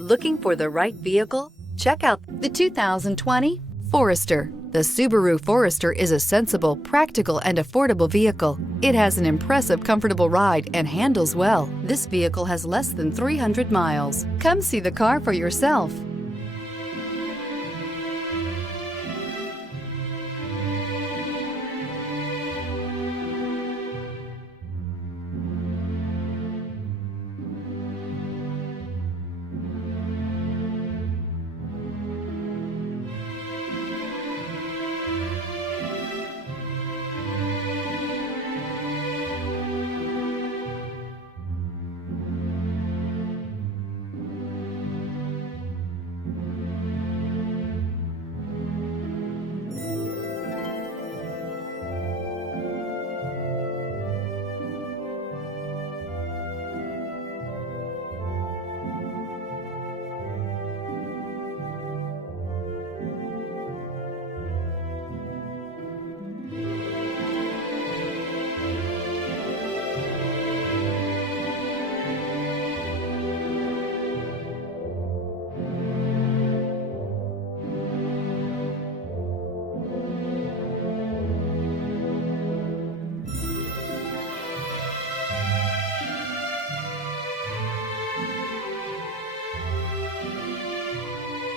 Looking for the right vehicle? Check out the 2020 Forester. The Subaru Forester is a sensible, practical, and affordable vehicle. It has an impressive, comfortable ride and handles well. This vehicle has less than 300 miles. Come see the car for yourself.